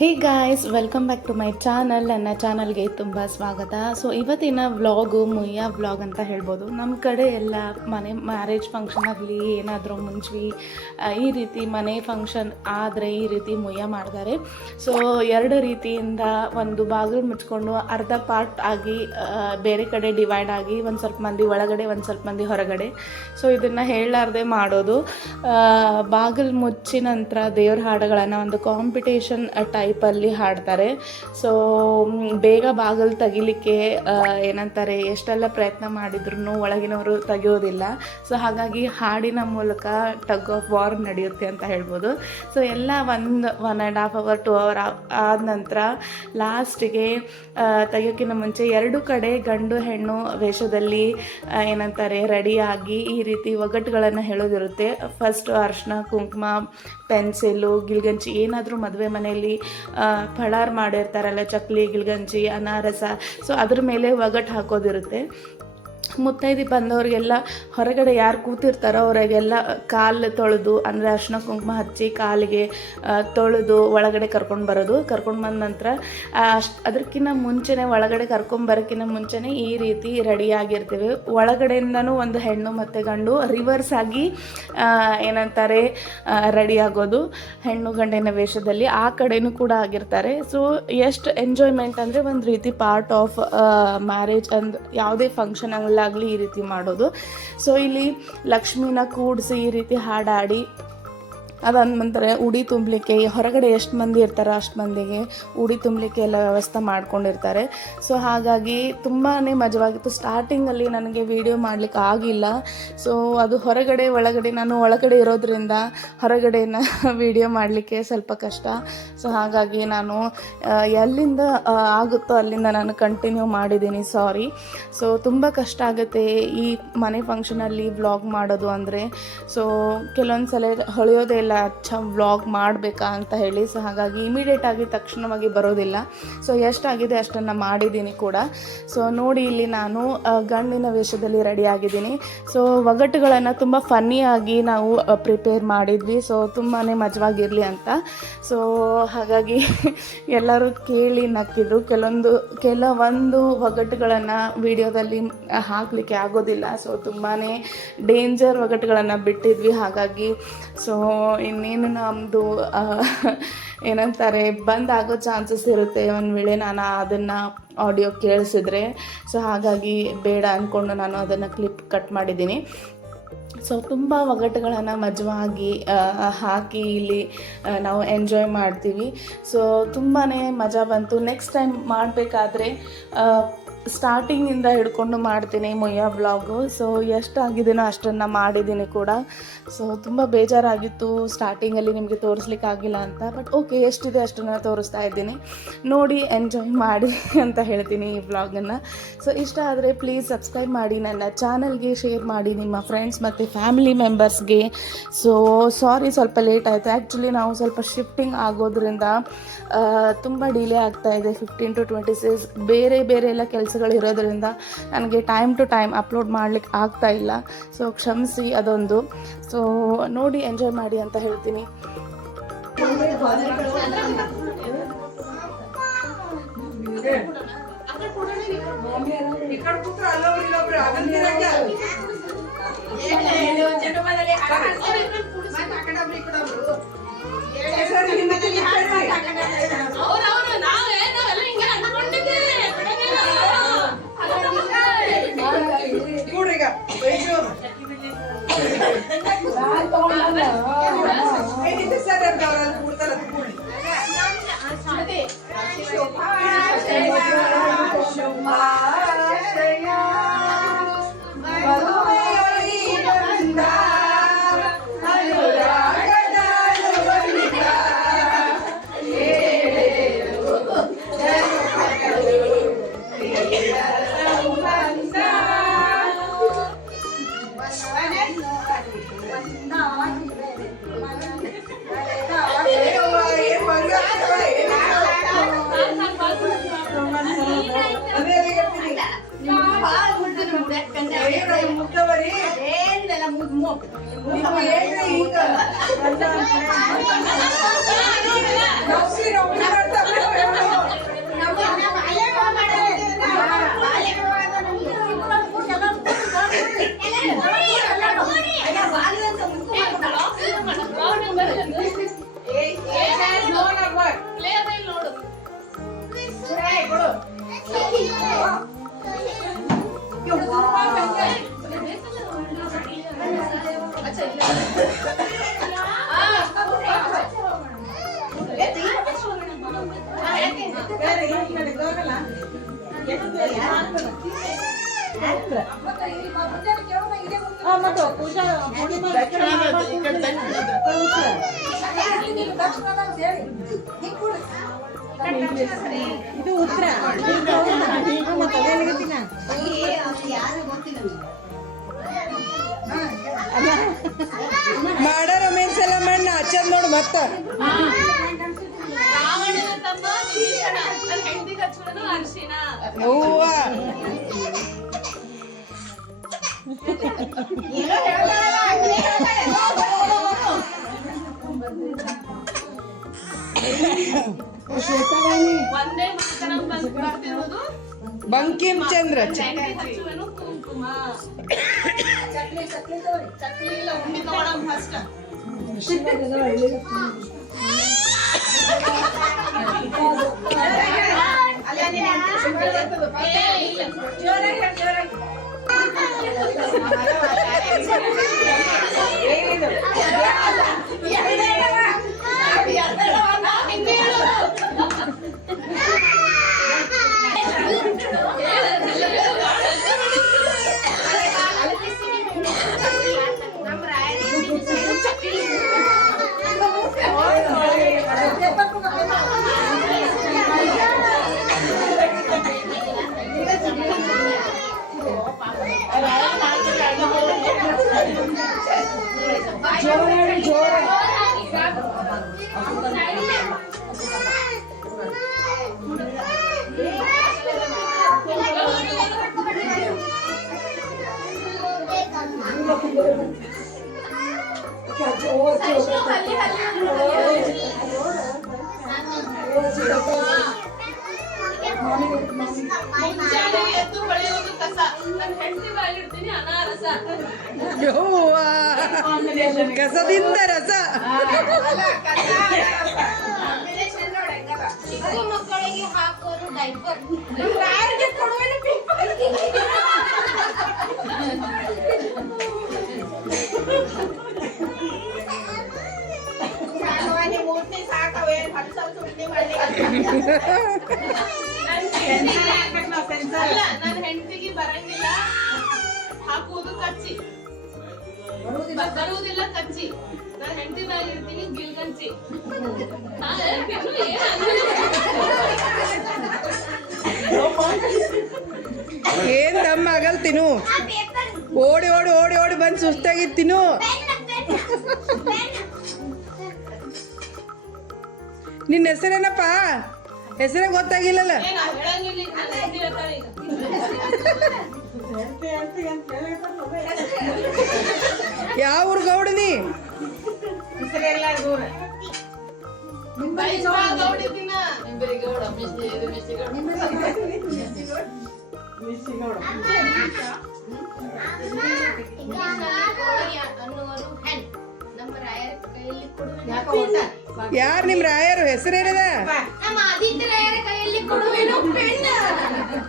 Hey guys, welcome back to my channel. ನನ್ನ ಚಾನಲ್ಗೆ ತುಂಬ ಸ್ವಾಗತ. ಸೊ ಇವತ್ತಿನ ವ್ಲಾಗು ಮುಯ್ಯ ವ್ಲಾಗ್ ಅಂತ ಹೇಳ್ಬೋದು. ನಮ್ಮ ಕಡೆ ಎಲ್ಲ ಮನೆ ಮ್ಯಾರೇಜ್ ಫಂಕ್ಷನ್ ಆಗಲಿ, ಏನಾದರೂ ಮುಂಚೆ ಈ ರೀತಿ ಮನೆ ಫಂಕ್ಷನ್ ಆದರೆ ಈ ರೀತಿ ಮುಯ್ಯ ಮಾಡ್ತಾರೆ. ಸೊ ಎರಡು ರೀತಿಯಿಂದ ಒಂದು ಬಾಗಿಲು ಮುಚ್ಕೊಂಡು ಅರ್ಧ ಪಾರ್ಟ್ ಆಗಿ ಬೇರೆ ಕಡೆ ಡಿವೈಡ್ ಆಗಿ ಒಂದು ಸ್ವಲ್ಪ ಮಂದಿ ಒಳಗಡೆ, ಒಂದು ಸ್ವಲ್ಪ ಮಂದಿ ಹೊರಗಡೆ. ಸೊ ಇದನ್ನು ಹೇಳಲಾರ್ದೆ ಮಾಡೋದು. ಬಾಗಿಲು ಮುಚ್ಚಿದ ನಂತರ ದೇವ್ರ ಹಾಡುಗಳನ್ನು ಒಂದು ಕಾಂಪಿಟೇಷನ್ ಟೈಪಲ್ಲಿ ಹಾಡ್ತಾರೆ. ಸೊ ಬೇಗ ಬಾಗಿಲು ತೆಗಿಲಿಕ್ಕೆ ಏನಂತಾರೆ, ಎಷ್ಟೆಲ್ಲ ಪ್ರಯತ್ನ ಮಾಡಿದ್ರು ಒಳಗಿನವರು ತೆಗೆಯೋದಿಲ್ಲ. ಸೊ ಹಾಗಾಗಿ ಹಾಡಿನ ಮೂಲಕ ಟಗ್ ಆಫ್ ವಾರ್ ನಡೆಯುತ್ತೆ ಅಂತ ಹೇಳ್ಬೋದು. ಸೊ ಎಲ್ಲ 1.5 hour 2 hour ಆದ ನಂತರ ಲಾಸ್ಟಿಗೆ ತೆಗಿಯೋಕ್ಕಿಂತ ಮುಂಚೆ ಎರಡು ಕಡೆ ಗಂಡು ಹೆಣ್ಣು ವೇಷದಲ್ಲಿ ಏನಂತಾರೆ ರೆಡಿಯಾಗಿ ಈ ರೀತಿ ಒಗ್ಗಟ್ಟುಗಳನ್ನು ಹೇಳೋದಿರುತ್ತೆ. ಫಸ್ಟ್ ಅರ್ಶಿನ ಕುಂಕುಮ, ಪೆನ್ಸಿಲು, ಗಿಲ್ಗಂಜಿ, ಏನಾದರೂ ಮದುವೆ ಮನೆಯಲ್ಲಿ ಫಳಾರ್ ಮಾಡಿರ್ತಾರಲ್ಲ, ಚಕ್ಲಿ, ಗಿಲ್ಗಂಜಿ, ಅನಾರಸ, ಸೊ ಅದ್ರ ಮೇಲೆ ಒಗಟ್ಟು ಹಾಕೋದಿರುತ್ತೆ. ಮುತ್ತೈದೆ ಬಂದವ್ರಿಗೆಲ್ಲ ಹೊರಗಡೆ ಯಾರು ಕೂತಿರ್ತಾರೋ ಅವರಿಗೆಲ್ಲ ಕಾಲು ತೊಳೆದು, ಅಂದರೆ ಅರ್ಶಿನ ಕುಂಕುಮ ಹಚ್ಚಿ ಕಾಲಿಗೆ ತೊಳೆದು ಒಳಗಡೆ ಕರ್ಕೊಂಡು ಬರೋದು. ಕರ್ಕೊಂಡು ಬಂದ ನಂತರ ಅದಕ್ಕಿಂತ ಮುಂಚೆನೇ, ಒಳಗಡೆ ಕರ್ಕೊಂಬರೋಕ್ಕಿಂತ ಮುಂಚೆನೇ ಈ ರೀತಿ ರೆಡಿಯಾಗಿರ್ತೀವಿ. ಒಳಗಡೆಯಿಂದನೂ ಒಂದು ಹೆಣ್ಣು ಮತ್ತು ಗಂಡು ರಿವರ್ಸ್ ಆಗಿ ಏನಂತಾರೆ ರೆಡಿ ಆಗೋದು, ಹೆಣ್ಣು ಗಂಡಿನ ವೇಷದಲ್ಲಿ ಆ ಕಡೆನೂ ಕೂಡ ಆಗಿರ್ತಾರೆ. ಸೊ ಎಷ್ಟು ಎಂಜಾಯ್ಮೆಂಟ್ ಅಂದರೆ ಒಂದು ರೀತಿ ಪಾರ್ಟ್ ಆಫ್ ಮ್ಯಾರೇಜ್ ಅಂದ್ ಯಾವುದೇ ಫಂಕ್ಷನ್ ಆಗಲಿ ಈ ರೀತಿ ಮಾಡೋದು. ಸೊ ಇಲ್ಲಿ ಲಕ್ಷ್ಮಿನ ಕೂಡಿಸಿ ಈ ರೀತಿ ಹಾಡಾಡಿ ಅದಾದ ಉಡಿ ತುಂಬಲಿಕ್ಕೆ ಹೊರಗಡೆ ಎಷ್ಟು ಮಂದಿ ಇರ್ತಾರೋ ಅಷ್ಟು ಮಂದಿಗೆ ಉಡಿ ತುಂಬಲಿಕ್ಕೆ ಎಲ್ಲ ವ್ಯವಸ್ಥೆ ಮಾಡ್ಕೊಂಡಿರ್ತಾರೆ. ಸೊ ಹಾಗಾಗಿ ತುಂಬಾ ಮಜವಾಗಿತ್ತು. ಸ್ಟಾರ್ಟಿಂಗಲ್ಲಿ ನನಗೆ ವಿಡಿಯೋ ಮಾಡಲಿಕ್ಕೆ ಆಗಿಲ್ಲ. ಸೊ ಅದು ಹೊರಗಡೆ ಒಳಗಡೆ, ನಾನು ಒಳಗಡೆ ಇರೋದ್ರಿಂದ ಹೊರಗಡೆನ ವಿಡಿಯೋ ಮಾಡಲಿಕ್ಕೆ ಸ್ವಲ್ಪ ಕಷ್ಟ. ಸೊ ಹಾಗಾಗಿ ನಾನು ಎಲ್ಲಿಂದ ಆಗುತ್ತೋ ಅಲ್ಲಿಂದ ನಾನು ಕಂಟಿನ್ಯೂ ಮಾಡಿದ್ದೀನಿ, ಸಾರಿ. ಸೊ ತುಂಬ ಕಷ್ಟ ಆಗುತ್ತೆ ಈ ಮನೆ ಫಂಕ್ಷನಲ್ಲಿ ವ್ಲಾಗ್ ಮಾಡೋದು ಅಂದರೆ. ಸೊ ಕೆಲವೊಂದು ಸಲ ಹೊಳೆಯೋದೇ ಇಲ್ಲ ವ್ಲಾಗ್ ಮಾಡಬೇಕಾ ಅಂತ ಹೇಳಿ. ಸೊ ಹಾಗಾಗಿ ಇಮಿಡಿಯೇಟಾಗಿ ತಕ್ಷಣವಾಗಿ ಬರೋದಿಲ್ಲ. ಸೊ ಎಷ್ಟಾಗಿದೆ ಅಷ್ಟನ್ನು ಮಾಡಿದ್ದೀನಿ ಕೂಡ. ಸೊ ನೋಡಿ, ಇಲ್ಲಿ ನಾನು ಗಂಡಿನ ವೇಷದಲ್ಲಿ ರೆಡಿ ಆಗಿದ್ದೀನಿ. ಸೊ ಒಗಟುಗಳನ್ನು ತುಂಬ ಫನ್ನಿಯಾಗಿ ನಾವು ಪ್ರಿಪೇರ್ ಮಾಡಿದ್ವಿ. ಸೊ ತುಂಬಾ ಮಜವಾಗಿರಲಿ ಅಂತ. ಸೊ ಹಾಗಾಗಿ ಎಲ್ಲರೂ ಕೇಳಿ ನಕ್ಕಿದ್ರು. ಕೆಲವೊಂದು ಒಗಟುಗಳನ್ನು ವಿಡಿಯೋದಲ್ಲಿ ಹಾಕಲಿಕ್ಕೆ ಆಗೋದಿಲ್ಲ. ಸೊ ತುಂಬಾ ಡೇಂಜರ್ ಒಗಟುಗಳನ್ನು ಬಿಟ್ಟಿದ್ವಿ. ಹಾಗಾಗಿ ಸೊ ಇನ್ನೇನು ನಮ್ಮದು ಏನಂತಾರೆ ಬಂದಾಗೋ ಚಾನ್ಸಸ್ ಇರುತ್ತೆ ಒಂದು ವೇಳೆ ನಾನು ಅದನ್ನು ಆಡಿಯೋ ಕೇಳಿಸಿದ್ರೆ. ಸೊ ಹಾಗಾಗಿ ಬೇಡ ಅಂದ್ಕೊಂಡು ನಾನು ಅದನ್ನು ಕ್ಲಿಪ್ ಕಟ್ ಮಾಡಿದ್ದೀನಿ. ಸೊ ತುಂಬ ಒಗಟುಗಳನ್ನು ಮಜವಾಗಿ ಹಾಕಿ ಇಲ್ಲಿ ನಾವು ಎಂಜಾಯ್ ಮಾಡ್ತೀವಿ. ಸೊ ತುಂಬಾ ಮಜಾ ಬಂತು. ನೆಕ್ಸ್ಟ್ ಟೈಮ್ ಮಾಡಬೇಕಾದ್ರೆ ಸ್ಟಾರ್ಟಿಂಗಿಂದ ಹಿಡ್ಕೊಂಡು ಮಾಡ್ತೀನಿ ಮುಯ್ಯ ವ್ಲಾಗು. ಸೊ ಎಷ್ಟಾಗಿದ್ದೀನೋ ಅಷ್ಟನ್ನು ಮಾಡಿದ್ದೀನಿ ಕೂಡ. ಸೊ ತುಂಬ ಬೇಜಾರಾಗಿತ್ತು ಸ್ಟಾರ್ಟಿಂಗಲ್ಲಿ ನಿಮಗೆ ತೋರಿಸ್ಲಿಕ್ಕಾಗಿಲ್ಲ ಅಂತ. ಬಟ್ ಓಕೆ, ಎಷ್ಟಿದೆ ಅಷ್ಟನ್ನು ತೋರಿಸ್ತಾ ಇದ್ದೀನಿ, ನೋಡಿ ಎಂಜಾಯ್ ಮಾಡಿ ಅಂತ ಹೇಳ್ತೀನಿ ಈ ವ್ಲಾಗನ್ನು. ಸೊ ಇಷ್ಟ ಆದರೆ ಪ್ಲೀಸ್ ಸಬ್ಸ್ಕ್ರೈಬ್ ಮಾಡಿ, ನನ್ನ ಚಾನಲ್ಗೆ ಶೇರ್ ಮಾಡಿ ನಿಮ್ಮ ಫ್ರೆಂಡ್ಸ್ ಮತ್ತು ಫ್ಯಾಮಿಲಿ ಮೆಂಬರ್ಸ್ಗೆ. ಸೊ ಸಾರಿ, ಸ್ವಲ್ಪ ಲೇಟ್ ಆಯಿತು. ಆ್ಯಕ್ಚುಲಿ ನಾವು ಸ್ವಲ್ಪ ಶಿಫ್ಟಿಂಗ್ ಆಗೋದ್ರಿಂದ ತುಂಬ ಡಿಲೇ ಆಗ್ತಾಯಿದೆ. 15 to 20 days ಬೇರೆ ಎಲ್ಲ ಕೆಲಸಗಳಿರೋದ್ರಿಂದ ನನಗೆ ಟೈಮ್ ಟು ಟೈಮ್ ಅಪ್ಲೋಡ್ ಮಾಡಲಿಕ್ಕೆ ಆಗ್ತಾ ಇಲ್ಲ. ಸೊ ಕ್ಷಮಿಸಿ ಅದೊಂದು. ಸೊ ನೋಡಿ ಎಂಜಾಯ್ ಮಾಡಿ ಅಂತ ಹೇಳ್ತೀನಿ. ಮುಖ್ಯವರಿ ಇದು ಉತ್ತರ ಮಾಡಾರ ಮೆನ್ಸೆಲ್ಲ ಮಣ್ಣ ಹಚ್ಚದ್ ನೋಡು ಮತ್ತ ಹೂವ ಬಂಕಿಂ ಚಂದ್ರ ಕಸದಿಂದ ರಸ ಮಕ್ಕಳಿಗೆ ಹಾಕೋರು ಡೈಪರ್ ನನ್ನ ಹೆಂಡತಿಗೆ ಬರಂಗಿಲ್ಲ ಹಾಕುವುದು ಕಚ್ಚಿ ಬರುವುದಿಲ್ಲ ಕಚ್ಚಿ ನಾನು ಹೆಂಡತಿ ಮೇಲೆ ಇರ್ತೀನಿ ಗಿಲ್ಗಂಚಿ ಏನ್ ದಮ್ಮ ಆಗಲ್ ತಿನ್ನು ಓಡಿ ಓಡಿ ಓಡಿ ಓಡಿ ಬಂದು ಸುಸ್ತಾಗಿತ್ತು ತಿನ್ನು ನಿನ್ನ ಹೆಸರೇನಪ್ಪ ಹೆಸರೇ ಗೊತ್ತಾಗಿಲ್ಲಲ್ಲ ಯಾವ ಊರು ಗೌಡನಿ ಯಾರು ನಿಮ್ ರಾಯರು ಹೆಸರೇನದ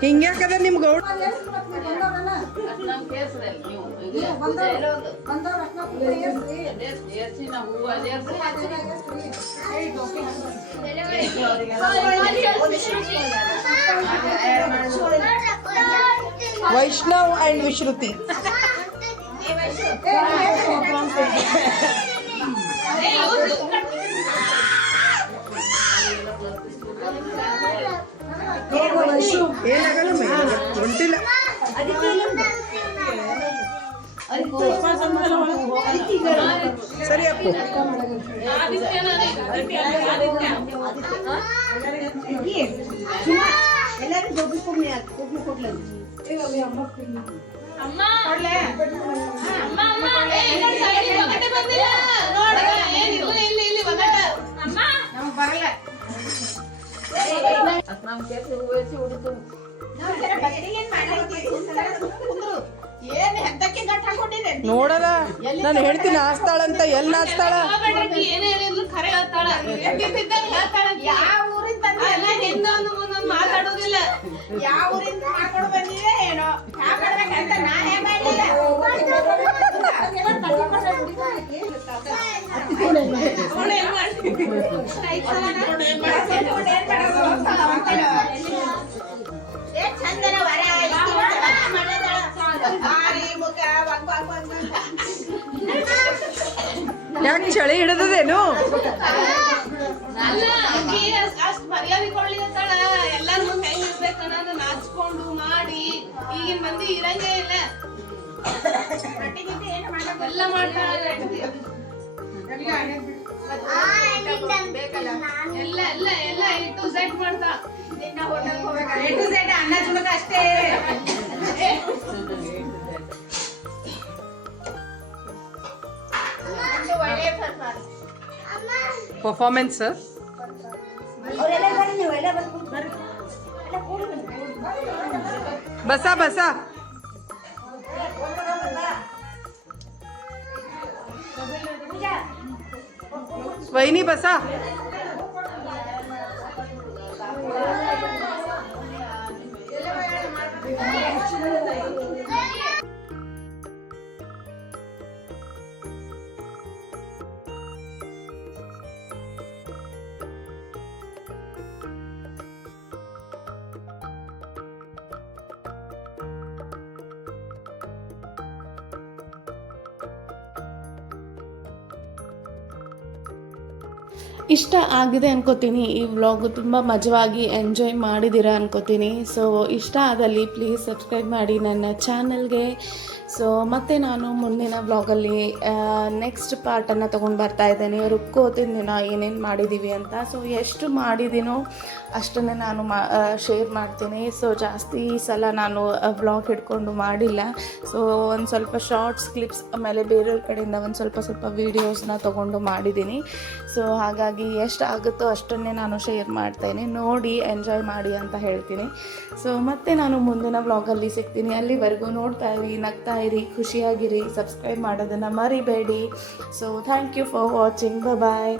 ಹಿಂಗ್ಯಾಕದ ನಿಮ್ ಗೌಡ ವೈಷ್ಣವ್ ಅಂಡ್ ವಿಶ್ರುತಿ ಏನಾಗಲ್ಲ ಮೈ ಹೊಂಟಿಲ್ಲ ಸರಿ ಅಪ್ಪು ನೋಡಲ್ಲ ನಾನು ಹೇಳ್ತೀನಿ ನಾಸ್ತಾಳಂತ ಎಲ್ಲಿ ನಾಸ್ತಾಳ ಮಾತಾಡೋದಿಲ್ಲ ಯಾವ ಊರಿಂದ ಮಾಡ್ಕೊಂಡು ಬಂದಿದೆ ಏನೋ ಹಾಕಡ್ಬೇಕಂತ ನಾನೇ ಮಾಡಿಲ್ಲ ಚಳಿ ಹಿಡಿದೇನು? ಅಲ್ಲ ಅಕ್ಕಿ ಅಷ್ಟ್ ಮರ್ಯಾದೆ ಕೊಡ್ಲಿಕತ್ತಾಳ. ಎಲ್ಲಾರ್ಗೂ ಕೈ ಇರ್ಬೇಕನ್ನ ನಾಚ್ಕೊಂಡು ಮಾಡಿ ಈಗಿನ ಮಂದಿ ಇರಂಗೇ ಇಲ್ಲ. ಎಲ್ಲ ಮಾಡ್ತಾಳೆ ಎಲ್ಲ ಎಲ್ಲ ಎಲ್ಲ A to Z ಮಾಡ್ತಾ. A to Z ಅನ್ನ ಚುಣಕ ಅಷ್ಟೇ. ಪರ್ಫಾರ್ಮೆನ್ಸ್ ಬಸ ಬಸ ವೈನಿ ಬಸ. ಇಷ್ಟ ಆಗಿದೆ ಅನ್ಕೋತೀನಿ. ಈ ವ್ಲಾಗು ತುಂಬ ಮಜವಾಗಿ ಎಂಜಾಯ್ ಮಾಡಿದ್ದೀರಾ ಅನ್ಕೋತೀನಿ. ಸೊ ಇಷ್ಟ ಆದಲ್ಲಿ ಪ್ಲೀಸ್ ಸಬ್ಸ್ಕ್ರೈಬ್ ಮಾಡಿ ನನ್ನ ಚಾನಲ್ಗೆ. ಸೊ ಮತ್ತು ನಾನು ಮುಂದಿನ ವ್ಲಾಗಲ್ಲಿ ನೆಕ್ಸ್ಟ್ ಪಾರ್ಟನ್ನು ತೊಗೊಂಡು ಬರ್ತಾಯಿದ್ದೇನೆ. ರುಬ್ಕೋತಿನ ದಿನ ಏನೇನು ಮಾಡಿದ್ದೀವಿ ಅಂತ. ಸೊ ಎಷ್ಟು ಮಾಡಿದ್ದೀನೋ ಅಷ್ಟನ್ನೇ ನಾನು ಶೇರ್ ಮಾಡ್ತೀನಿ. ಸೊ ಜಾಸ್ತಿ ಸಲ ನಾನು ವ್ಲಾಗ್ ಹಿಡ್ಕೊಂಡು ಮಾಡಿಲ್ಲ. ಸೊ ಒಂದು ಸ್ವಲ್ಪ ಶಾರ್ಟ್ಸ್ ಕ್ಲಿಪ್ಸ್ ಆಮೇಲೆ ಬೇರೆಯವ್ರ ಕಡೆಯಿಂದ ಒಂದು ಸ್ವಲ್ಪ ವೀಡಿಯೋಸ್ನ ತೊಗೊಂಡು ಮಾಡಿದ್ದೀನಿ. ಸೊ ಹಾಗಾಗಿ ಎಷ್ಟು ಆಗುತ್ತೋ ಅಷ್ಟನ್ನೇ ನಾನು ಶೇರ್ ಮಾಡ್ತೇನೆ. ನೋಡಿ ಎಂಜಾಯ್ ಮಾಡಿ ಅಂತ ಹೇಳ್ತೀನಿ. ಸೊ ಮತ್ತೆ ನಾನು ಮುಂದಿನ ವ್ಲಾಗಲ್ಲಿ ಸಿಗ್ತೀನಿ. ಅಲ್ಲಿವರೆಗೂ ನೋಡ್ತಾ ಇರಿ, ನಗ್ತಾ ಇರಿ, ಖುಷಿಯಾಗಿರಿ, ಸಬ್ಸ್ಕ್ರೈಬ್ ಮಾಡೋದನ್ನು ಮರಿಬೇಡಿ. So thank you for watching. Bye.